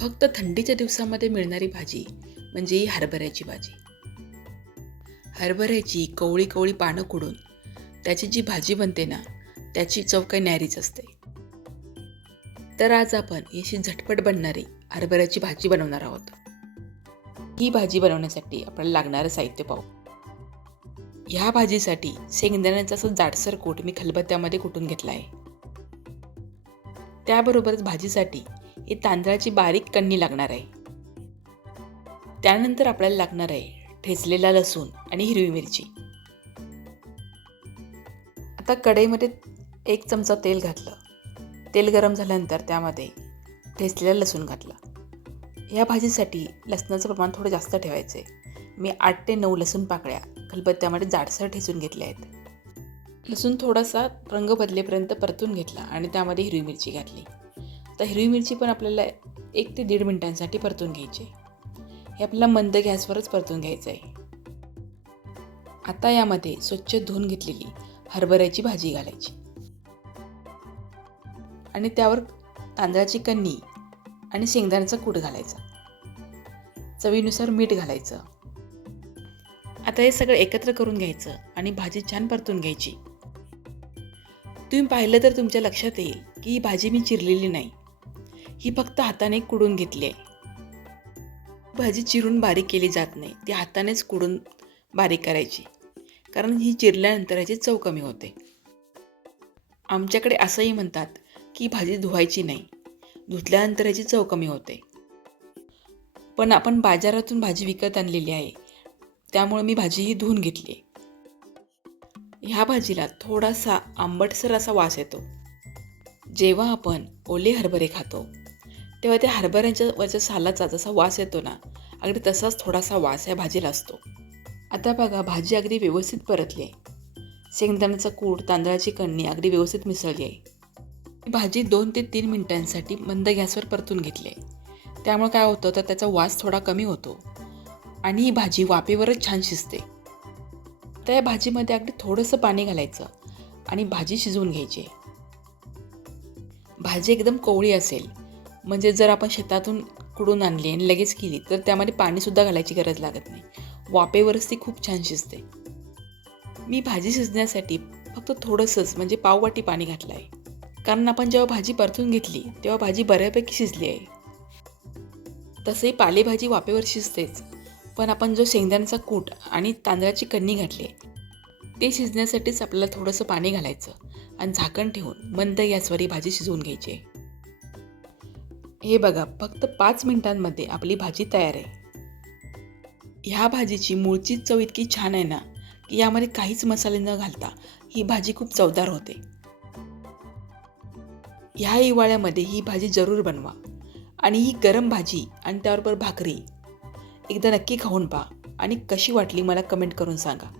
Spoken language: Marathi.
फक्त थंडीच्या दिवसामध्ये मिळणारी भाजी म्हणजे ही हरभऱ्याची भाजी. हरभऱ्याची कवळी कवळी पानं कुडून त्याची जी भाजी बनते ना त्याची चव काही न्यारीच असते. तर आज आपण अशी झटपट बनणारी हरभऱ्याची भाजी बनवणार आहोत. ही भाजी बनवण्यासाठी आपल्याला लागणारं साहित्य पाहू. ह्या भाजीसाठी शेंगदाण्याचा असं जाडसर कोट मी खलबत्त्यामध्ये कुटून घेतला आहे. त्याबरोबरच भाजीसाठी ही तांदळाची बारीक कण्णी लागणार आहे. त्यानंतर आपल्याला लागणार आहे ठेचलेला लसूण आणि हिरवी मिरची. आता कढईमध्ये एक चमचा तेल घातलं. तेल गरम झाल्यानंतर त्यामध्ये ठेचलेला लसूण घातला. या भाजीसाठी लसणाचं प्रमाण थोडं जास्त ठेवायचं आहे मी आठ ते नऊ लसूण पाकळ्या खलबत्त्यामध्ये जाडसर ठेचून घेतल्या आहेत. लसूण थोडासा रंग बदलेपर्यंत परतून घेतला आणि त्यामध्ये हिरवी मिरची घातली. तर हिरवी मिरची पण आपल्याला एक ते दीड मिनिटांसाठी परतून घ्यायची हे आपल्याला मंद गॅसवरच परतून घ्यायचं आहे आता यामध्ये स्वच्छ धुवून घेतलेली हरभऱ्याची भाजी घालायची. आणि त्यावर तांदळाची कन्नी आणि शेंगदाण्याचा कूट घालायचा. चवीनुसार मीठ घालायचं. आता हे सगळं एकत्र करून घ्यायचं आणि भाजी छान परतून घ्यायची. तुम्ही पाहिलं तर तुमच्या लक्षात येईल की ही भाजी मी चिरलेली नाही. ही फक्त हाताने कुडून घेतली आहे. भाजी चिरून बारीक केली जात नाही. ती हातानेच कुडून बारीक करायची. कारण ही चिरल्यानंतर याची चव कमी होते. आमच्याकडे असंही म्हणतात की भाजी धुवायची नाही. धुतल्यानंतर याची चव कमी होते. पण आपण बाजारातून भाजी विकत आणलेली आहे. त्यामुळे मी भाजी ही धुवून घेतली ह्या भाजीला थोडासा आंबटसर असा वास येतो. जेव्हा आपण ओले हरभरे खातो तेव्हा त्या हरभऱ्यांच्या वरच्या सालाचा जसा वास येतो ना अगदी तसाच थोडासा वास या भाजीला असतो. आता बघा भाजी अगदी व्यवस्थित परतली आहे. शेंगदाण्याचा कूट तांदळाची कण्णी अगदी व्यवस्थित मिसळली आहे. भाजी दोन ते तीन मिनिटांसाठी मंद गॅसवर परतून घेतली आहे. त्यामुळे काय होतं तर त्याचा वास थोडा कमी होतो. आणि ही भाजी वाफेवरच छान शिजते. तर या भाजीमध्ये अगदी थोडंसं पाणी घालायचं आणि भाजी शिजवून घ्यायची. भाजी एकदम कोवळी असेल म्हणजे जर आपण शेतातून कुडून आणली आणि लगेच केली तर त्यामध्ये पाणीसुद्धा घालायची गरज लागत नाही. वाफेवरच ती खूप छान शिजते. मी भाजी शिजण्यासाठी फक्त थोडंसंच म्हणजे पाववाटी पाणी घातलं आहे कारण आपण जेव्हा भाजी परतून घेतली तेव्हा भाजी बऱ्यापैकी शिजली आहे. तसंही पालेभाजी वाफेवर शिजतेच. पण आपण जो शेंगदाण्याचा कूट आणि तांदळाची कण्णी घातली ते शिजण्यासाठीच आपल्याला थोडंसं पाणी घालायचं आणि झाकण ठेवून मंद गॅसवर ही भाजी शिजवून घ्यायची आहे. हे बघा फक्त पाच मिनिटांमध्ये आपली भाजी तयार आहे. ह्या भाजीची मूळची चव इतकी छान आहे ना की यामध्ये काहीच मसाले न घालता ही भाजी खूप चवदार होते. ह्या हिवाळ्यामध्ये ही भाजी जरूर बनवा आणि ही गरम भाजी आणि त्याबरोबर भाकरी एकदा नक्की खाऊन पहा आणि कशी वाटली मला कमेंट करून सांगा.